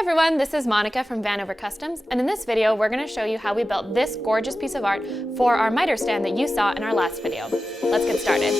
everyone, this is Monica from Vanover Customs, and in this video we're going to show you how we built this gorgeous piece of art for our miter stand that you saw in our last video. Let's get started.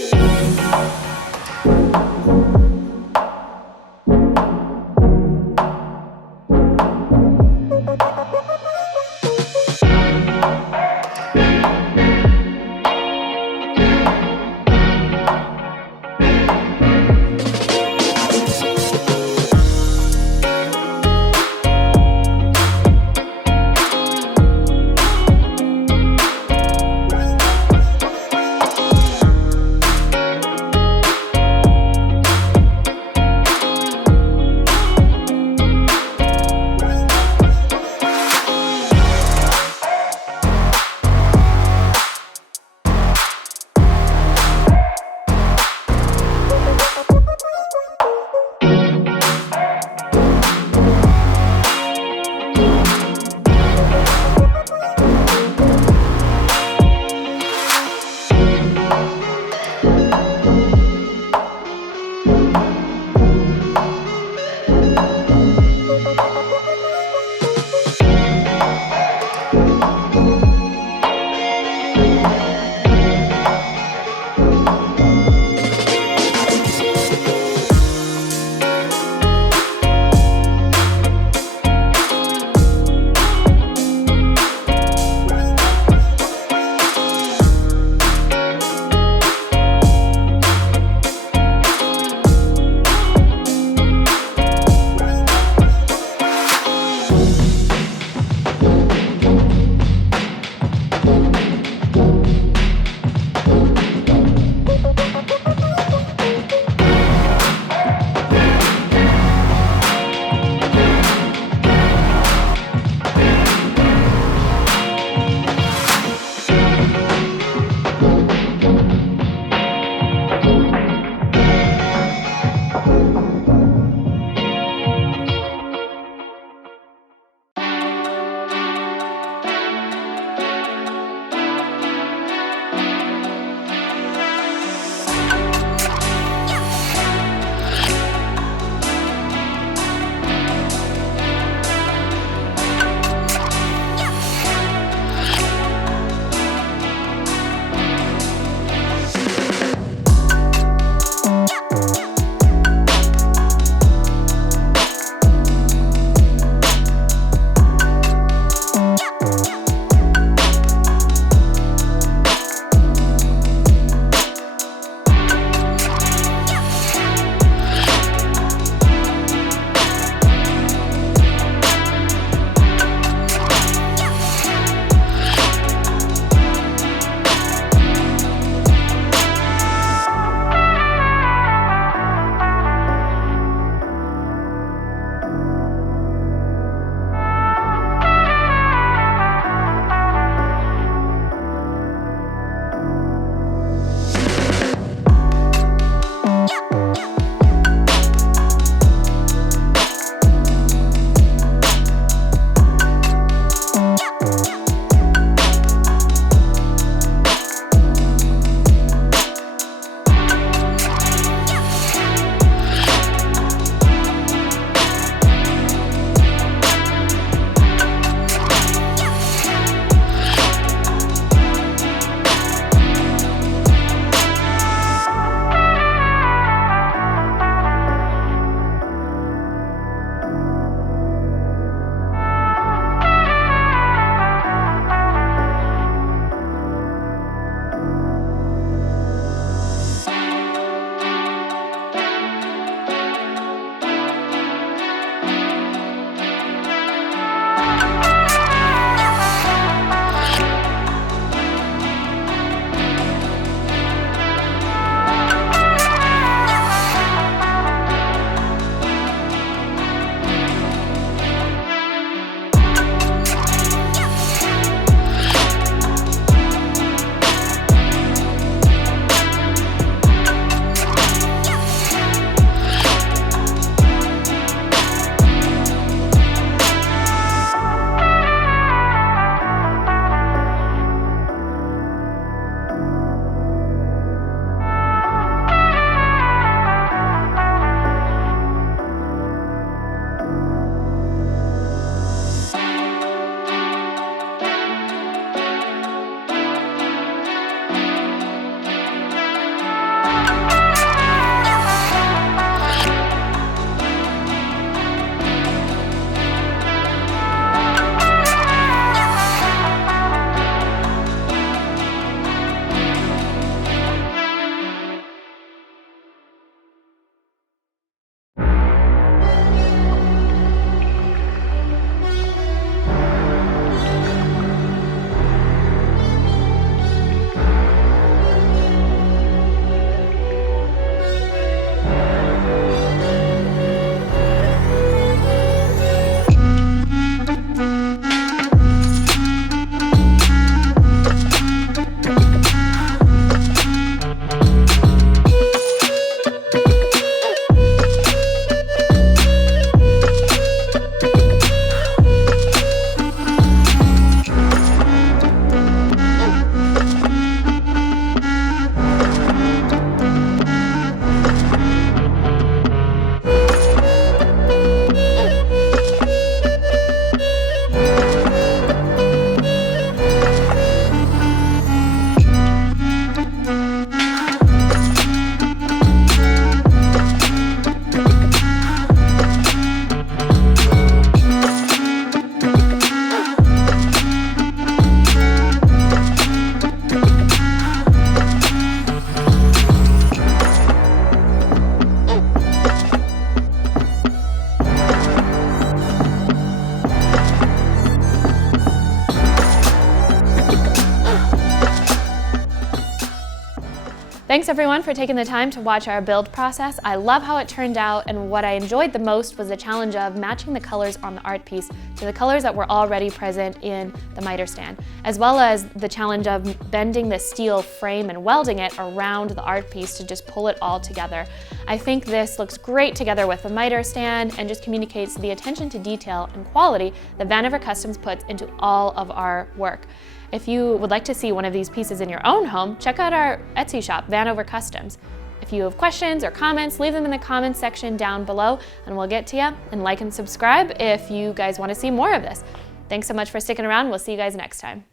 Thanks everyone for taking the time to watch our build process. I love how it turned out, and what I enjoyed the most was the challenge of matching the colors on the art piece to the colors that were already present in the miter stand, as well as the challenge of bending the steel frame and welding it around the art piece to just pull it all together. I think this looks great together with the miter stand and just communicates the attention to detail and quality that Vanover Customs puts into all of our work. If you would like to see one of these pieces in your own home, check out our Etsy shop, Vanover Customs. If you have questions or comments, leave them in the comments section down below and we'll get to you. And like and subscribe if you guys want to see more of this. Thanks so much for sticking around. We'll see you guys next time.